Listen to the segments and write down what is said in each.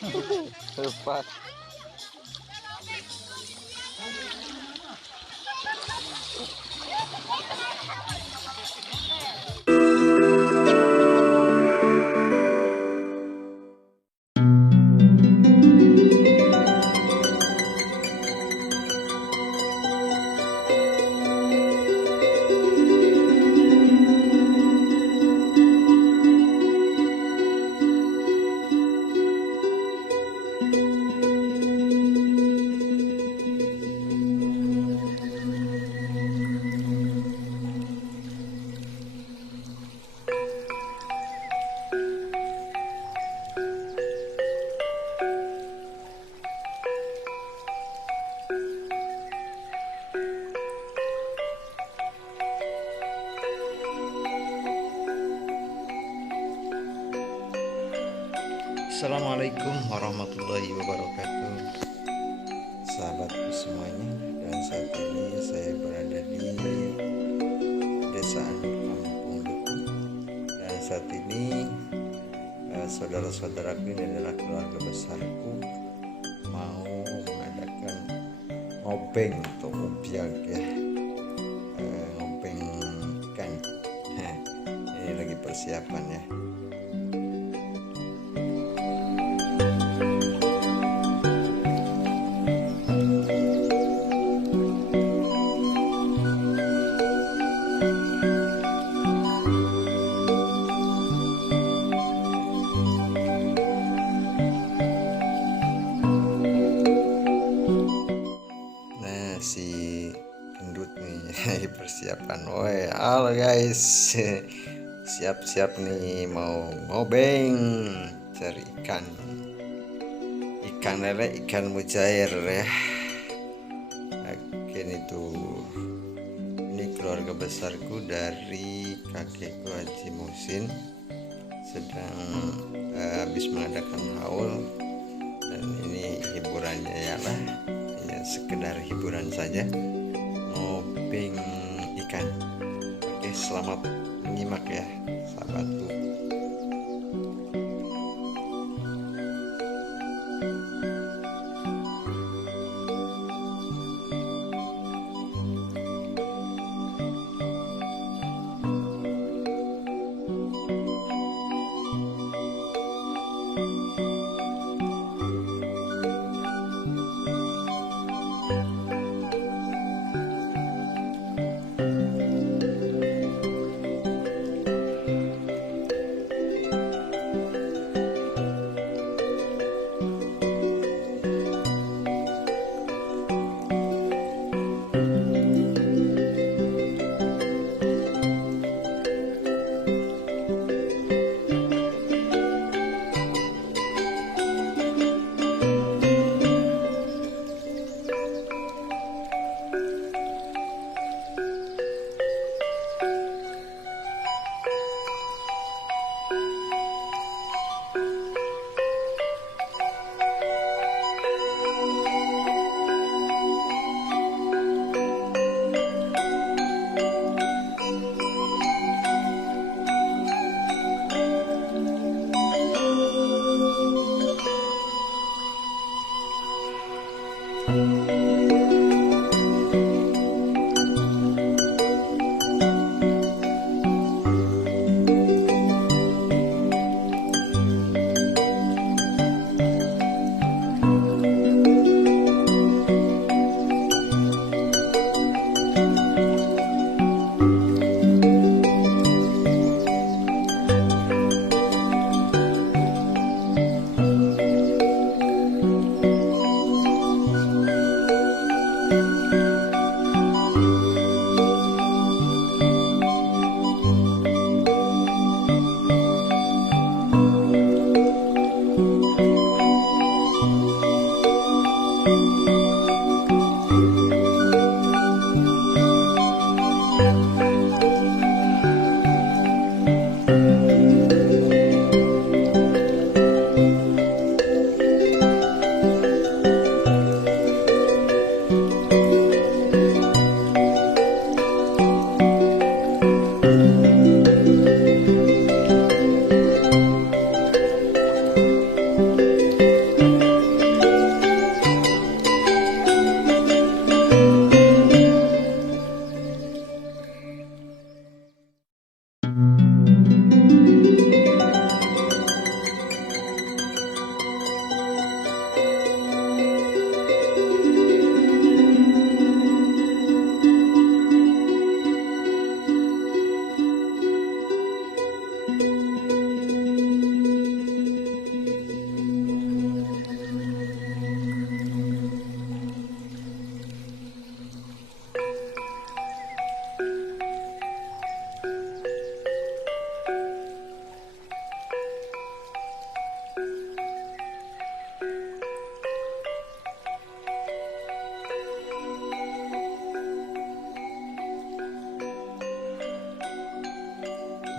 Lepas. Assalamualaikum warahmatullahi wabarakatuh, sahabatku semuanya. Dan saat ini saya berada di desaan Kampung Duku. Dan saat ini saudara-saudaraku ini adalah keluarga besarku mau mengadakan ngobeng atau upiak ya, ngobeng ikan. Ini lagi persiapan ya. Si gendut nih persiapan. Woi, halo guys, siap-siap nih mau ngobeng cari ikan lele, ikan mujair ya. Oke, ini keluarga besarku dari kakekku Haji Muhsin sedang habis mengadakan haul, dan ini hiburannya ya lah, sekedar hiburan saja, ngobeng ikan. Oke, selamat menyimak ya sahabatku.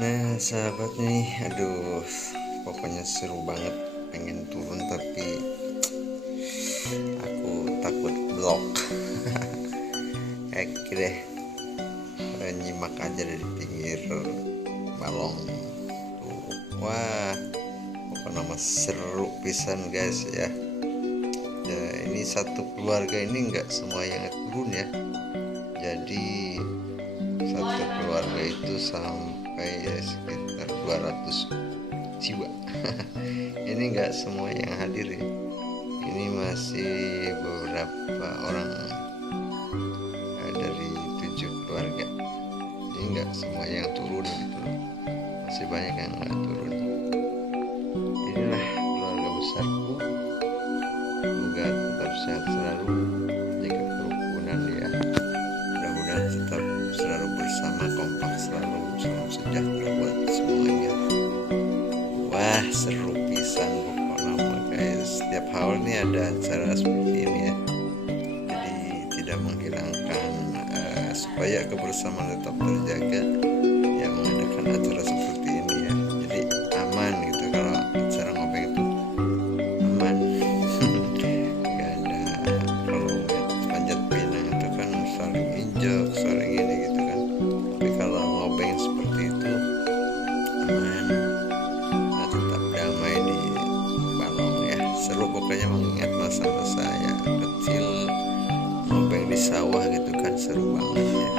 Nah sahabat nih, aduh pokoknya seru banget, pengen turun tapi aku takut blok. Deh nyimak aja dari pinggir balong tuh. Wah pokoknya nama seru pisan guys ya. Nah, ini satu keluarga ini enggak semua yang turun ya, jadi satu keluarga itu sampai ya sekitar 200 jiwa. Ini enggak semua yang hadir ya, ini masih beberapa orang dari 7 keluarga, ini enggak semua yang turun gitu loh, masih banyak yang enggak turun. Inilah keluarga besarku, semoga tetap sehat selalu, jaga kerukunan ya, mudah-mudahan tetap selalu bersama, kompak selalu, salam sejahtera buat semuanya. Wah seru pisan pokoknya guys, setiap hal ini ada acara seperti ini ya, jadi tidak menghilangkan supaya kebersamaan tetap terjaga ya, mengadakan acara seperti ini ya, jadi aman gitu. Kalau acara ngobeng itu aman. Gak ada, kalau panjat pinang itu kan saling injek, saling ini gitu kan, tapi kalau ngobeng seperti itu aman, nah, tetap damai di balong ya. Seru pokoknya, mengingat masa-masa saya kecil ngobeng di sawah gitu kan, seru banget ya.